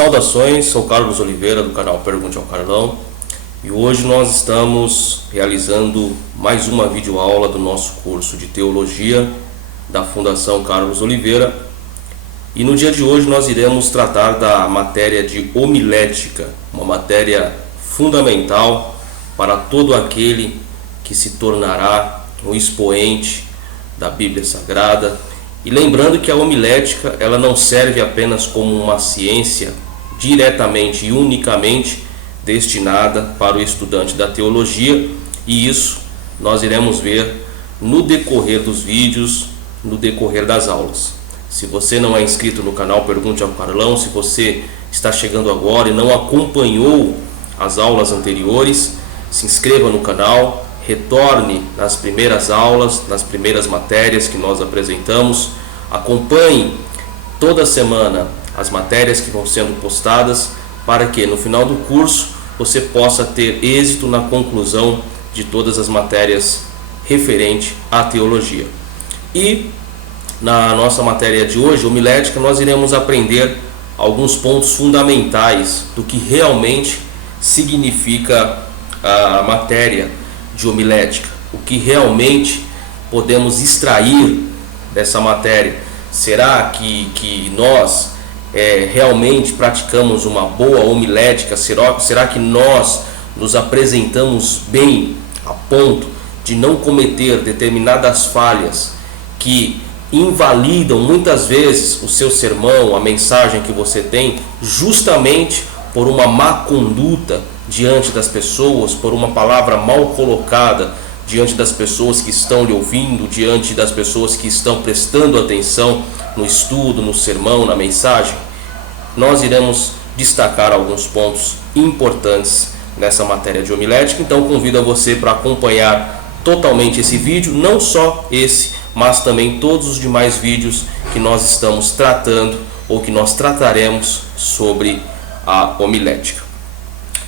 Saudações, sou Carlos Oliveira do canal Pergunte ao Carlão e hoje nós estamos realizando mais uma videoaula do nosso curso de Teologia da Fundação Carlos Oliveira e no dia de hoje nós iremos tratar da matéria de homilética, uma matéria fundamental para todo aquele que se tornará um expoente da Bíblia Sagrada. E lembrando que a homilética ela não serve apenas como uma ciência diretamente e unicamente destinada para o estudante da teologia, e isso nós iremos ver no decorrer dos vídeos, no decorrer das aulas. Se você não é inscrito no canal Pergunte ao Carlão, se você está chegando agora e não acompanhou as aulas anteriores, se inscreva no canal, retorne nas primeiras aulas, nas primeiras matérias que nós apresentamos, acompanhe toda semana as matérias que vão sendo postadas para que no final do curso você possa ter êxito na conclusão de todas as matérias referente à teologia. E na nossa matéria de hoje, homilética, nós iremos aprender alguns pontos fundamentais do que realmente significa a matéria de homilética, o que realmente podemos extrair dessa matéria. Será que nós realmente praticamos uma boa homilética? Será que nós nos apresentamos bem a ponto de não cometer determinadas falhas que invalidam muitas vezes o seu sermão, a mensagem que você tem, justamente por uma má conduta diante das pessoas, por uma palavra mal colocada diante das pessoas que estão lhe ouvindo, diante das pessoas que estão prestando atenção no estudo, no sermão, na mensagem? Nós iremos destacar alguns pontos importantes nessa matéria de homilética, então convido a você para acompanhar totalmente esse vídeo, não só esse, mas também todos os demais vídeos que nós estamos tratando ou que nós trataremos sobre a homilética.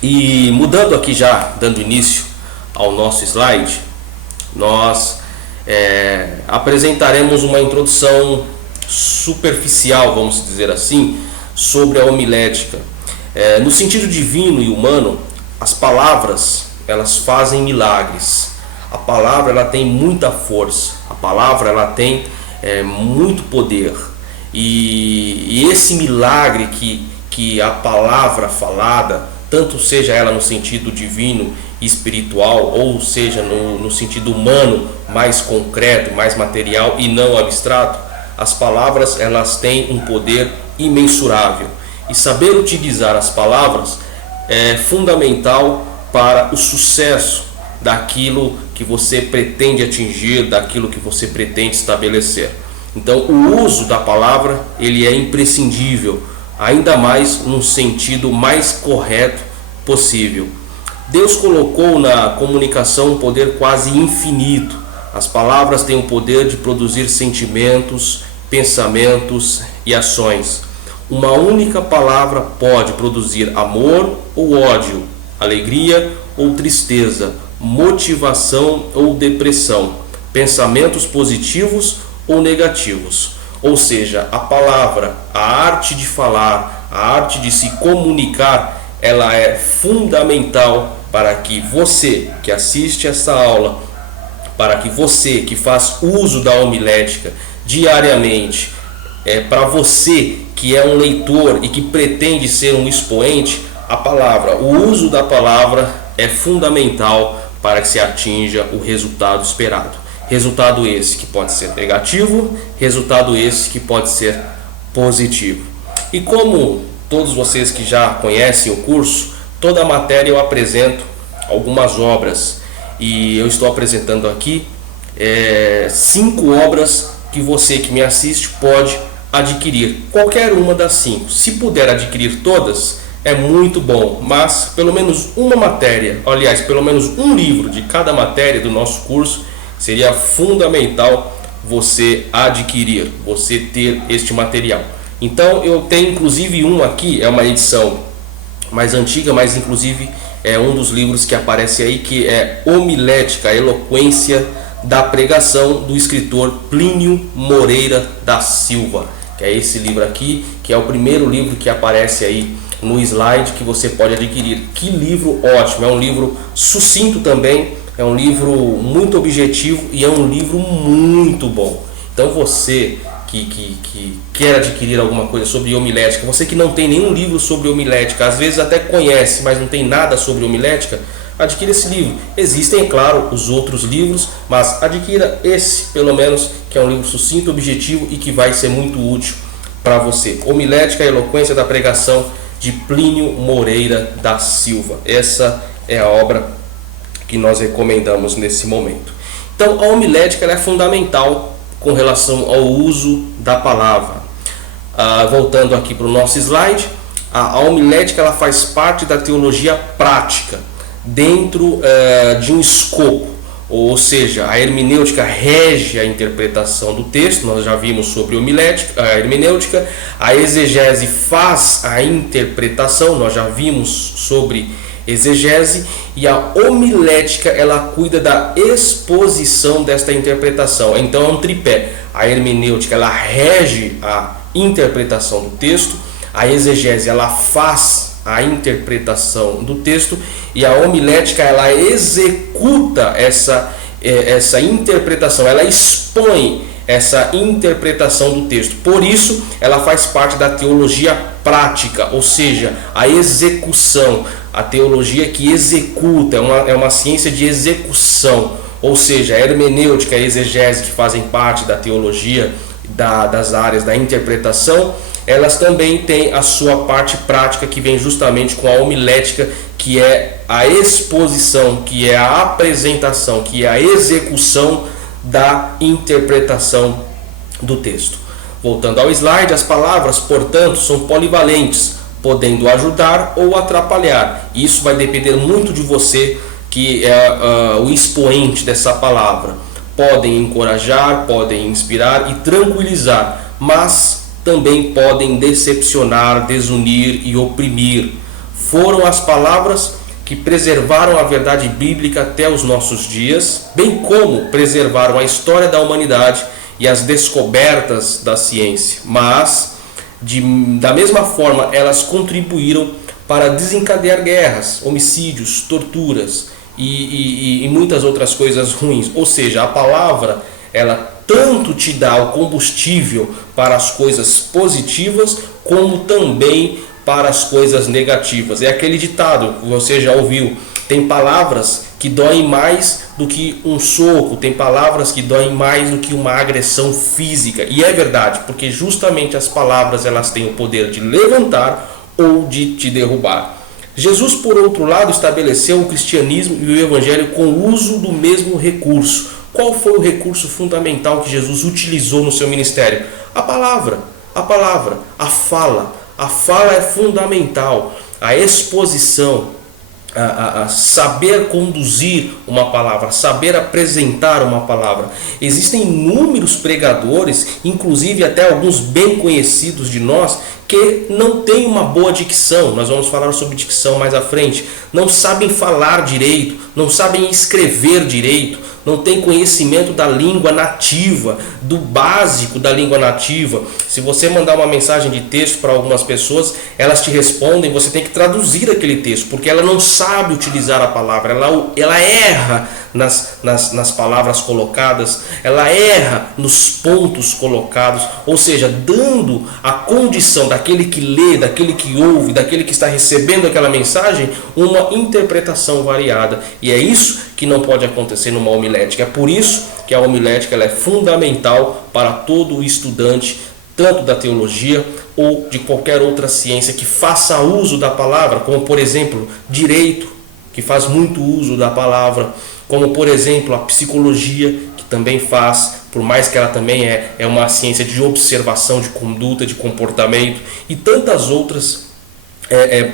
E mudando aqui já, dando início ao nosso slide, nós apresentaremos uma introdução superficial, vamos dizer assim, sobre a homilética. No sentido divino e humano, as palavras elas fazem milagres. A palavra ela tem muita força, a palavra ela tem muito poder. E esse milagre que a palavra falada, tanto seja ela no sentido divino e espiritual, ou seja no sentido humano, mais concreto, mais material e não abstrato, as palavras elas têm um poder imensurável. E saber utilizar as palavras é fundamental para o sucesso daquilo que você pretende atingir, daquilo que você pretende estabelecer. Então o uso da palavra ele é imprescindível, ainda mais no sentido mais correto possível. Deus colocou na comunicação um poder quase infinito. As palavras têm o poder de produzir sentimentos, pensamentos e ações. Uma única palavra pode produzir amor ou ódio, alegria ou tristeza, motivação ou depressão, pensamentos positivos ou negativos. Ou seja, a palavra, a arte de falar, a arte de se comunicar, ela é fundamental para que você que assiste essa aula, para que você que faz uso da homilética diariamente, para você que é um leitor e que pretende ser um expoente, a palavra, o uso da palavra é fundamental para que se atinja o resultado esperado. Resultado esse que pode ser negativo, resultado esse que pode ser positivo. E como todos vocês que já conhecem o curso, toda a matéria eu apresento algumas obras. E eu estou apresentando aqui 5 obras que você que me assiste pode adquirir. Qualquer uma das 5. Se puder adquirir todas, é muito bom. Mas pelo menos uma matéria, aliás, pelo menos um livro de cada matéria do nosso curso, seria fundamental você adquirir, você ter este material. Então eu tenho inclusive um aqui, é uma edição mais antiga, mas inclusive é um dos livros que aparece aí, que é Homilética, a Eloquência da Pregação, do escritor Plínio Moreira da Silva, que é esse livro aqui, que é o primeiro livro que aparece aí no slide que você pode adquirir. Que livro ótimo, é um livro sucinto também, é um livro muito objetivo e é um livro muito bom. Então você que quer adquirir alguma coisa sobre homilética, você que não tem nenhum livro sobre homilética, às vezes até conhece, mas não tem nada sobre homilética, adquira esse livro. Existem, é claro, os outros livros, mas adquira esse, pelo menos, que é um livro sucinto, objetivo e que vai ser muito útil para você. Homilética, a eloquência da pregação, de Plínio Moreira da Silva. Essa é a obra que nós recomendamos nesse momento. Então, a homilética ela é fundamental com relação ao uso da palavra. Voltando aqui para o nosso slide, a homilética ela faz parte da teologia prática, dentro de um escopo, ou seja, a hermenêutica rege a interpretação do texto, nós já vimos sobre a hermenêutica, a exegese faz a interpretação, nós já vimos sobre exegese, e a homilética ela cuida da exposição desta interpretação. Então é um tripé. A hermenêutica ela rege a interpretação do texto, a exegese ela faz a interpretação do texto e a homilética ela executa essa interpretação, ela expõe essa interpretação do texto. Por isso ela faz parte da teologia prática, ou seja, a execução, a teologia que executa, é uma ciência de execução, ou seja, a hermenêutica e a exegese que fazem parte da teologia das áreas da interpretação, elas também têm a sua parte prática que vem justamente com a homilética, que é a exposição, que é a apresentação, que é a execução da interpretação do texto. Voltando ao slide, as palavras, portanto, são polivalentes, podendo ajudar ou atrapalhar. Isso vai depender muito de você, que é o expoente dessa palavra. Podem encorajar, podem inspirar e tranquilizar, mas também podem decepcionar, desunir e oprimir. Foram as palavras que preservaram a verdade bíblica até os nossos dias, bem como preservaram a história da humanidade e as descobertas da ciência. Mas, da mesma forma, elas contribuíram para desencadear guerras, homicídios, torturas e muitas outras coisas ruins. Ou seja, a palavra, ela tanto te dá o combustível para as coisas positivas, como também para as coisas negativas. É aquele ditado que você já ouviu: tem palavras que doem mais do que um soco, tem palavras que doem mais do que uma agressão física. E é verdade, porque justamente as palavras elas têm o poder de levantar ou de te derrubar. Jesus, por outro lado, estabeleceu o cristianismo e o evangelho com o uso do mesmo recurso. Qual foi o recurso fundamental que Jesus utilizou no seu ministério? A palavra, a fala. A fala é fundamental, a exposição, a saber conduzir uma palavra, saber apresentar uma palavra. Existem inúmeros pregadores, inclusive até alguns bem conhecidos de nós, que não têm uma boa dicção. Nós vamos falar sobre dicção mais à frente. Não sabem falar direito, não sabem escrever direito, não têm conhecimento da língua nativa, do básico da língua nativa. Se você mandar uma mensagem de texto para algumas pessoas, elas te respondem, você tem que traduzir aquele texto, porque ela não sabe utilizar a palavra, ela erra nas palavras colocadas, ela erra nos pontos colocados, ou seja, dando a condição daquele que lê, daquele que ouve, daquele que está recebendo aquela mensagem, uma interpretação variada. E é isso que não pode acontecer numa homilética. É por isso que a homilética ela é fundamental para todo estudante, tanto da teologia ou de qualquer outra ciência que faça uso da palavra, como por exemplo, direito, que faz muito uso da palavra, como por exemplo a psicologia, que também faz, por mais que ela também é uma ciência de observação, de conduta, de comportamento, e tantas outras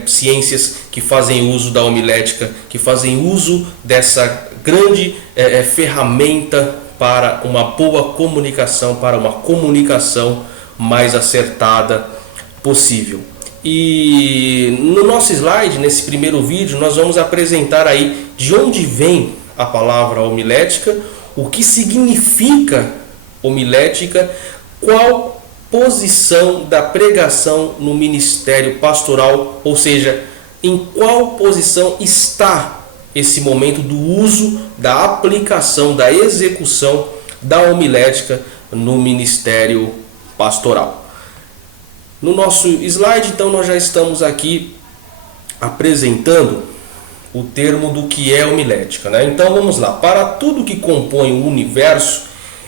ciências que fazem uso da homilética, que fazem uso dessa grande ferramenta para uma boa comunicação, para uma comunicação mais acertada possível. E no nosso slide, nesse primeiro vídeo, nós vamos apresentar aí de onde vem a palavra homilética, o que significa homilética, qual posição da pregação no ministério pastoral, ou seja, em qual posição está esse momento do uso, da aplicação, da execução da homilética no ministério pastoral. No nosso slide, então, nós já estamos aqui apresentando o termo do que é homilética, né? Então vamos lá. Para tudo que compõe o universo,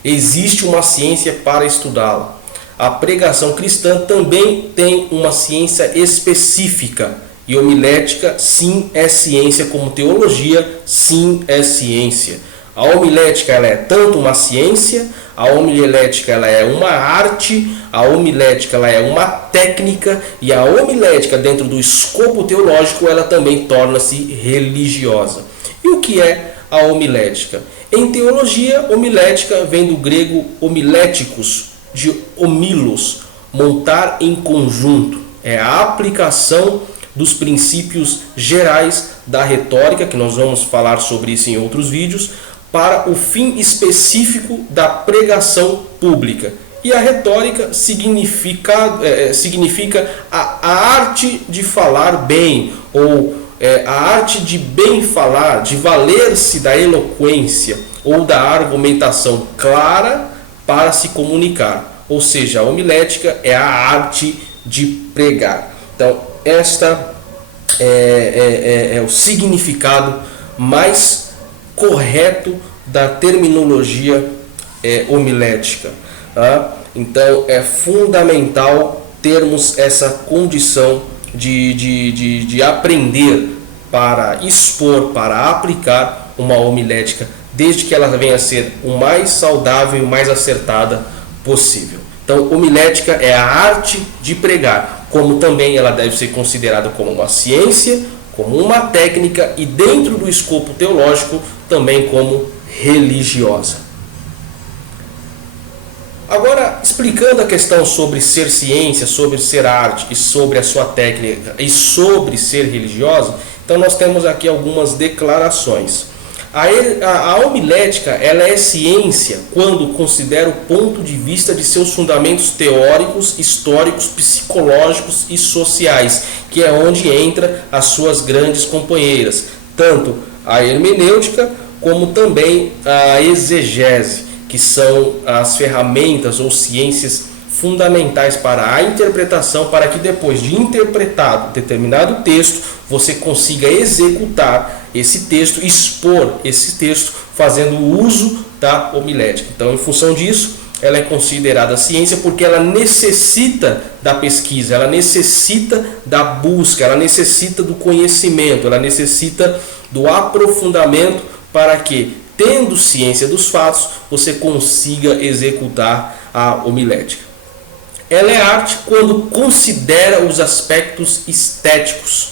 existe uma ciência para estudá-la. A pregação cristã também tem uma ciência específica. E homilética, sim, é ciência, como teologia, sim, é ciência. A homilética ela é tanto uma ciência, a homilética ela é uma arte, a homilética ela é uma técnica, e a homilética, dentro do escopo teológico, ela também torna-se religiosa. E o que é a homilética? Em teologia, homilética vem do grego homiléticos, de homilos, montar em conjunto. É a aplicação dos princípios gerais da retórica, que nós vamos falar sobre isso em outros vídeos, para o fim específico da pregação pública. E a retórica significa a arte de falar bem, ou a arte de bem falar, de valer-se da eloquência ou da argumentação clara para se comunicar. Ou seja, a homilética é a arte de pregar. Então, esta é o significado mais correto da terminologia homilética. Tá? Então, é fundamental termos essa condição de aprender para expor, para aplicar uma homilética, desde que ela venha a ser o mais saudável e o mais acertada possível. Então, homilética é a arte de pregar, como também ela deve ser considerada como uma ciência, como uma técnica e, dentro do escopo teológico, também como religiosa. Agora, explicando a questão sobre ser ciência, sobre ser arte e sobre a sua técnica e sobre ser religiosa, então nós temos aqui algumas declarações. A homilética ela é ciência quando considera o ponto de vista de seus fundamentos teóricos, históricos, psicológicos e sociais, que é onde entra as suas grandes companheiras, tanto a hermenêutica como também a exegese, que são as ferramentas ou ciências fundamentais para a interpretação, para que depois de interpretado determinado texto, você consiga executar esse texto, expor esse texto, fazendo uso da homilética. Então, em função disso, ela é considerada ciência porque ela necessita da pesquisa, ela necessita da busca, ela necessita do conhecimento, ela necessita do aprofundamento para que, tendo ciência dos fatos, você consiga executar a homilética. Ela é arte quando considera os aspectos estéticos,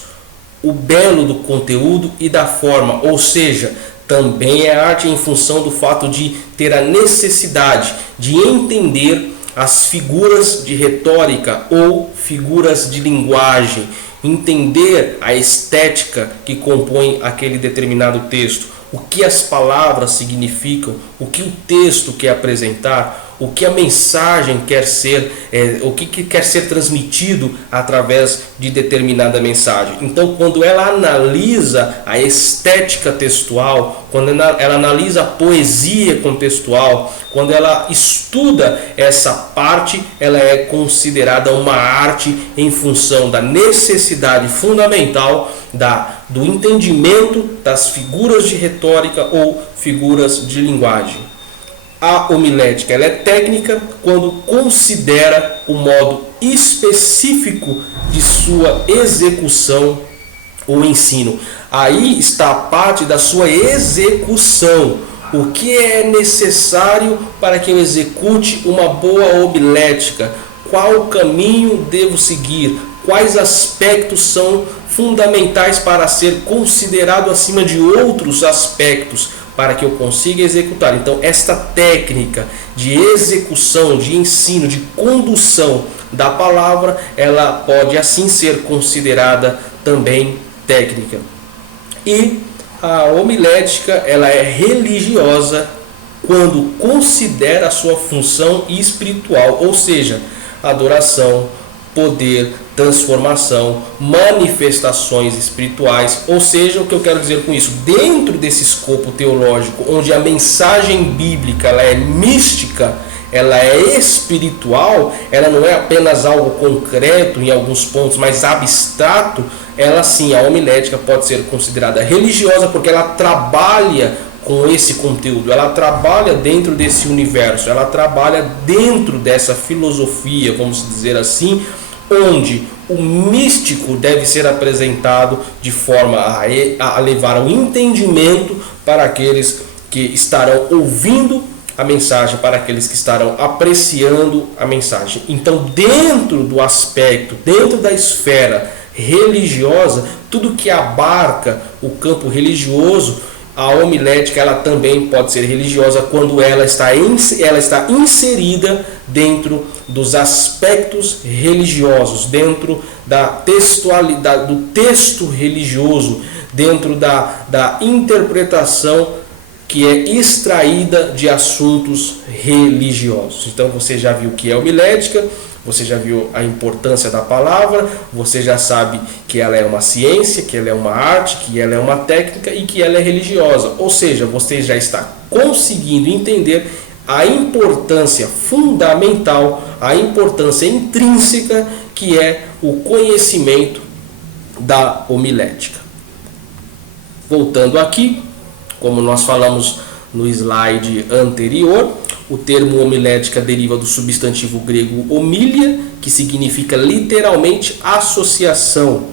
o belo do conteúdo e da forma, ou seja, também é arte em função do fato de ter a necessidade de entender as figuras de retórica ou figuras de linguagem, entender a estética que compõe aquele determinado texto, o que as palavras significam, o que o texto quer apresentar, o que a mensagem quer ser, o que quer ser transmitido através de determinada mensagem. Então, quando ela analisa a estética textual, quando ela analisa a poesia contextual, quando ela estuda essa parte, ela é considerada uma arte em função da necessidade fundamental do entendimento das figuras de retórica ou figuras de linguagem. A homilética ela é técnica quando considera o modo específico de sua execução ou ensino. Aí está a parte da sua execução. O que é necessário para que eu execute uma boa homilética? Qual caminho devo seguir? Quais aspectos são fundamentais para ser considerado acima de outros aspectos, para que eu consiga executar? Então, esta técnica de execução, de ensino, de condução da palavra, ela pode assim ser considerada também técnica. E a homilética, ela é religiosa quando considera a sua função espiritual, ou seja, adoração, poder, transformação, manifestações espirituais. Ou seja, o que eu quero dizer com isso, dentro desse escopo teológico, onde a mensagem bíblica ela é mística, ela é espiritual, ela não é apenas algo concreto em alguns pontos, mas abstrato, ela sim, a homilética pode ser considerada religiosa porque ela trabalha com esse conteúdo, ela trabalha dentro desse universo, ela trabalha dentro dessa filosofia, vamos dizer assim, onde o místico deve ser apresentado de forma a levar ao entendimento para aqueles que estarão ouvindo a mensagem, para aqueles que estarão apreciando a mensagem. Então, dentro do aspecto, dentro da esfera religiosa, tudo que abarca o campo religioso, a homilética ela também pode ser religiosa quando ela está inserida dentro dos aspectos religiosos, dentro da textualidade, do texto religioso, dentro da interpretação que é extraída de assuntos religiosos. Então você já viu o que é homilética, você já viu a importância da palavra, você já sabe que ela é uma ciência, que ela é uma arte, que ela é uma técnica e que ela é religiosa. Ou seja, você já está conseguindo entender a importância fundamental, a importância intrínseca que é o conhecimento da homilética. Voltando aqui, como nós falamos no slide anterior, o termo homilética deriva do substantivo grego homilia, que significa literalmente associação,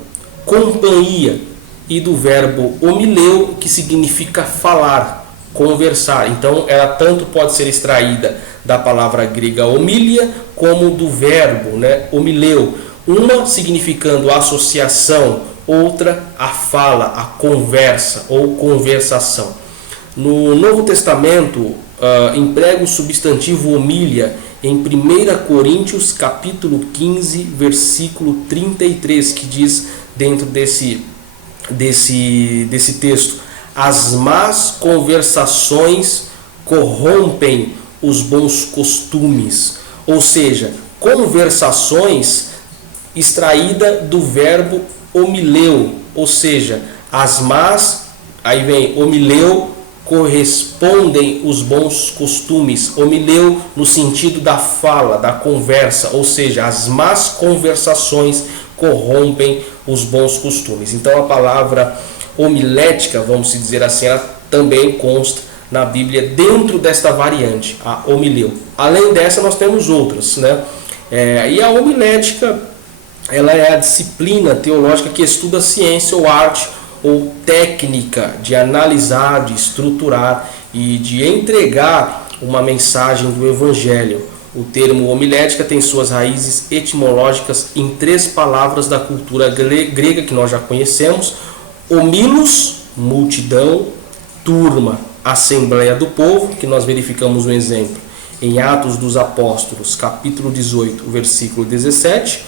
companhia, e do verbo homileu, que significa falar, conversar. Então, ela tanto pode ser extraída da palavra grega homilia, como do verbo, homileu, uma significando associação, outra a fala, a conversa ou conversação. No Novo Testamento, emprega o substantivo homilia em 1 Coríntios capítulo 15, versículo 33, que diz dentro desse texto: as más conversações corrompem os bons costumes. Ou seja, conversações extraída do verbo homileu, ou seja, as más, aí vem homileu, correspondem os bons costumes. Homileu no sentido da fala, da conversa, ou seja, as más conversações corrompem os bons costumes. Então a palavra homilética, vamos dizer assim, ela também consta na Bíblia dentro desta variante, a homileu. Além dessa nós temos outras, e a homilética ela é a disciplina teológica que estuda ciência ou arte ou técnica de analisar, de estruturar e de entregar uma mensagem do Evangelho. O termo homilética tem suas raízes etimológicas em 3 palavras da cultura grega que nós já conhecemos: homilos, multidão; turma, assembleia do povo, que nós verificamos um exemplo em Atos dos Apóstolos, capítulo 18, versículo 17;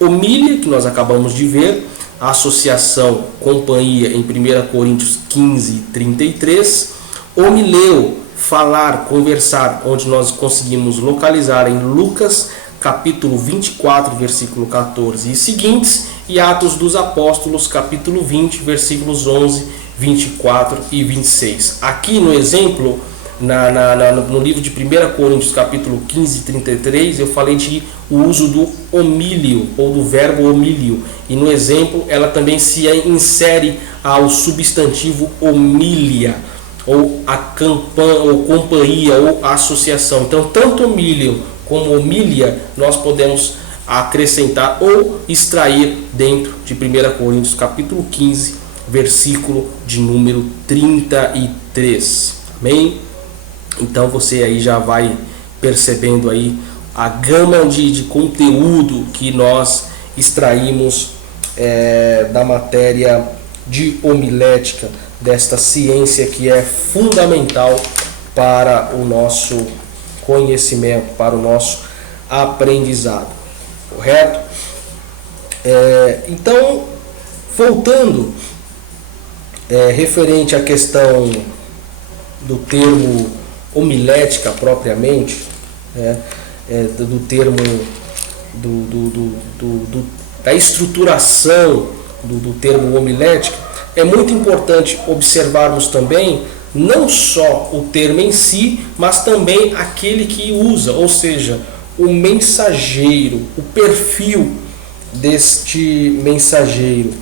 homilia, que nós acabamos de ver, associação, companhia, em 1 Coríntios 15, 33; homileu, falar, conversar, onde nós conseguimos localizar em Lucas capítulo 24, versículo 14 e seguintes, e Atos dos Apóstolos capítulo 20, versículos 11, 24 e 26. Aqui no exemplo, no livro de 1 Coríntios capítulo 15, 33, eu falei de o uso do homílio, ou do verbo homílio, e no exemplo ela também se insere ao substantivo homília, ou a campanha, ou companhia, ou associação. Então, tanto homílio como homília nós podemos acrescentar ou extrair dentro de 1 Coríntios capítulo 15, versículo de número 33. Amém? Então você aí já vai percebendo aí a gama de conteúdo que nós extraímos da matéria de homilética, desta ciência que é fundamental para o nosso conhecimento, para o nosso aprendizado. Correto? Então, voltando referente à questão do termo homilética propriamente, do termo da estruturação do termo homilética, é muito importante observarmos também não só o termo em si, mas também aquele que usa, ou seja, o mensageiro, o perfil deste mensageiro.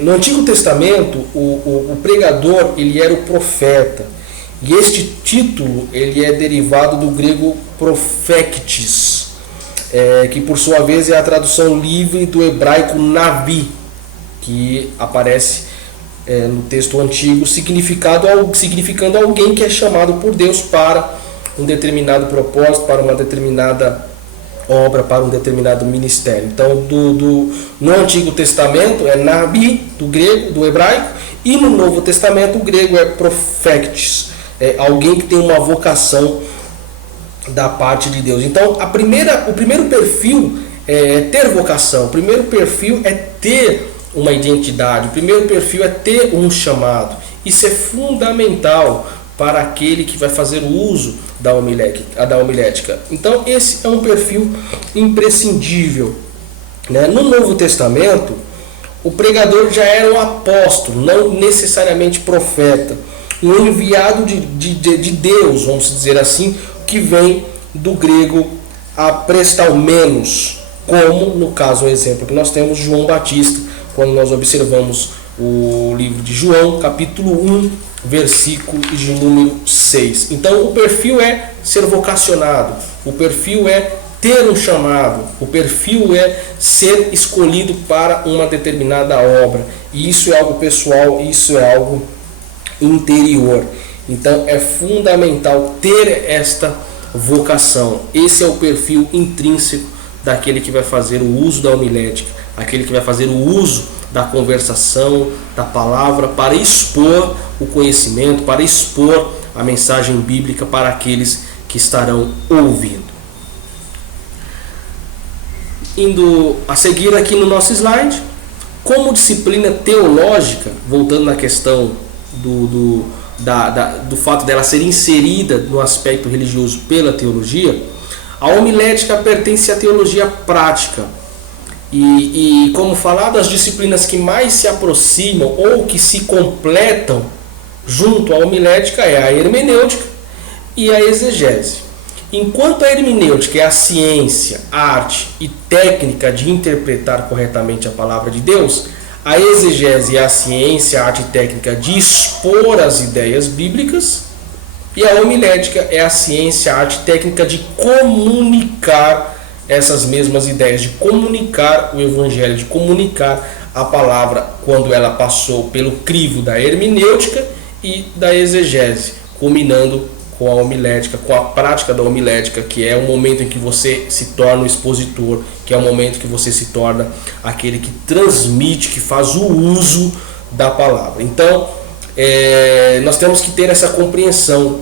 No Antigo Testamento, o pregador ele era o profeta, e este título ele é derivado do grego profectis, que por sua vez é a tradução livre do hebraico navi, que aparece no texto antigo, significando alguém que é chamado por Deus para um determinado propósito, para uma determinada obra, para um determinado ministério. Então, no Antigo Testamento é nabi, do grego, do hebraico, e no Novo Testamento o grego é profectis, alguém que tem uma vocação da parte de Deus. Então, o primeiro perfil é ter vocação, o primeiro perfil é ter uma identidade, o primeiro perfil é ter um chamado. Isso é fundamental para aquele que vai fazer o uso da homilética. Então, esse é um perfil imprescindível. No Novo Testamento, o pregador já era um apóstolo, não necessariamente profeta, um enviado de Deus, vamos dizer assim, que vem do grego aprestalmenos, como no caso, o exemplo que nós temos, João Batista, quando nós observamos o livro de João, capítulo 1, versículo de número 6. Então, o perfil é ser vocacionado, o perfil é ter um chamado, o perfil é ser escolhido para uma determinada obra. E isso é algo pessoal, isso é algo interior. Então, é fundamental ter esta vocação. Esse é o perfil intrínseco daquele que vai fazer o uso da homilética, aquele que vai fazer o uso da conversação, da palavra, para expor o conhecimento, para expor a mensagem bíblica para aqueles que estarão ouvindo. Indo a seguir aqui no nosso slide, como disciplina teológica, voltando na questão do fato dela ser inserida no aspecto religioso pela teologia, a homilética pertence à teologia prática. E como falado, as disciplinas que mais se aproximam ou que se completam junto à homilética é a hermenêutica e a exegese. Enquanto a hermenêutica é a ciência, arte e técnica de interpretar corretamente a palavra de Deus, a exegese é a ciência, arte e técnica de expor as ideias bíblicas, e a homilética é a ciência, arte e técnica de comunicar essas mesmas ideias, de comunicar o evangelho, de comunicar a palavra quando ela passou pelo crivo da hermenêutica e da exegese, culminando com a homilética, com a prática da homilética, que é o momento em que você se torna o expositor, que é o momento que você se torna aquele que transmite, que faz o uso da palavra. Então, nós temos que ter essa compreensão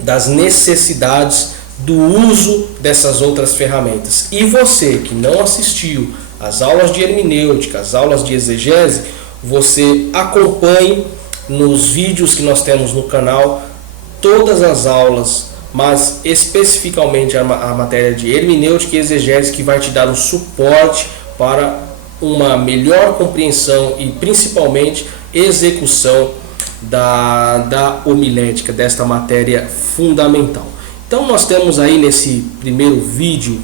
das necessidades do uso dessas outras ferramentas. E você que não assistiu às aulas de hermenêutica, às aulas de exegese, você acompanhe nos vídeos que nós temos no canal todas as aulas, mas especificamente a matéria de hermenêutica e exegese, que vai te dar um suporte para uma melhor compreensão e principalmente execução da homilética, desta matéria fundamental. Então nós temos aí nesse primeiro vídeo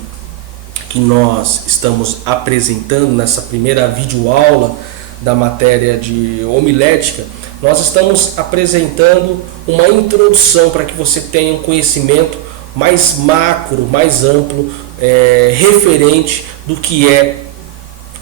que nós estamos apresentando, nessa primeira videoaula da matéria de homilética, nós estamos apresentando uma introdução para que você tenha um conhecimento mais macro, mais amplo, referente do que é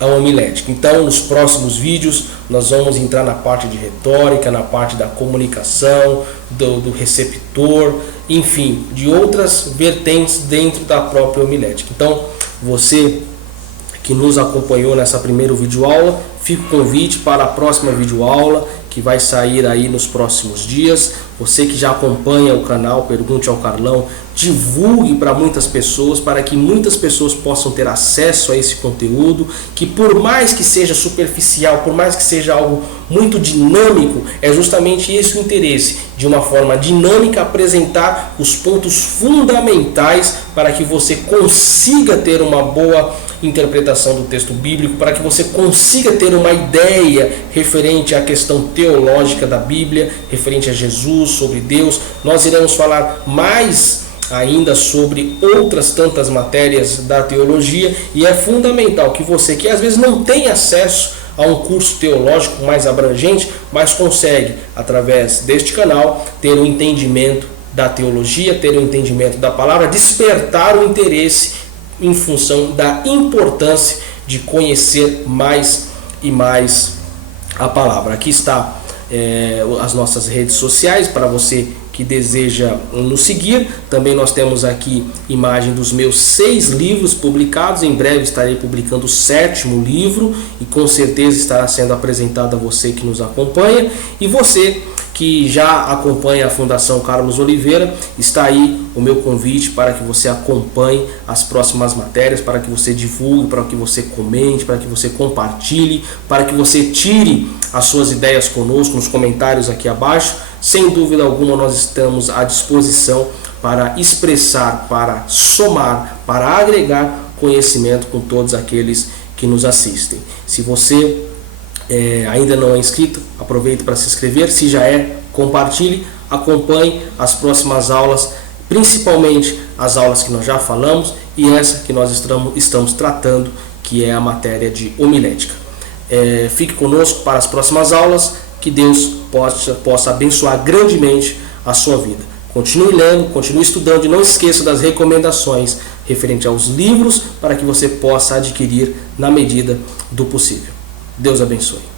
a homilética. Então, nos próximos vídeos, nós vamos entrar na parte de retórica, na parte da comunicação, do receptor, enfim, de outras vertentes dentro da própria homilética. Então, você que nos acompanhou nessa primeira videoaula, fica o convite para a próxima videoaula, que vai sair aí nos próximos dias. Você que já acompanha o canal, pergunte ao Carlão divulgue para muitas pessoas, para que muitas pessoas possam ter acesso a esse conteúdo, que por mais que seja superficial, por mais que seja algo muito dinâmico, é justamente esse o interesse, de uma forma dinâmica apresentar os pontos fundamentais para que você consiga ter uma boa interpretação do texto bíblico, para que você consiga ter uma ideia referente à questão teológica da Bíblia, referente a Jesus, sobre Deus. Nós iremos falar mais ainda sobre outras tantas matérias da teologia, e é fundamental que você, que às vezes não tem acesso a um curso teológico mais abrangente, mas consegue, através deste canal, ter um entendimento da teologia, ter um entendimento da palavra, despertar o interesse em função da importância de conhecer mais e mais a palavra. Aqui está as nossas redes sociais para você que deseja nos seguir. Também nós temos aqui imagem dos meus 6 livros publicados. Em breve estarei publicando o 7º livro e com certeza estará sendo apresentado a você que nos acompanha. E você que já acompanha a Fundação Carlos Oliveira, está aí o meu convite para que você acompanhe as próximas matérias, para que você divulgue, para que você comente, para que você compartilhe, para que você tire as suas ideias conosco nos comentários aqui abaixo. Sem dúvida alguma, nós estamos à disposição para expressar, para somar, para agregar conhecimento com todos aqueles que nos assistem. Se você ainda não é inscrito, aproveite para se inscrever. Se já é, compartilhe, acompanhe as próximas aulas, principalmente as aulas que nós já falamos e essa que nós estamos tratando, que é a matéria de homilética. Fique conosco para as próximas aulas, que Deus possa abençoar grandemente a sua vida. Continue lendo, continue estudando e não esqueça das recomendações referente aos livros para que você possa adquirir na medida do possível. Deus abençoe.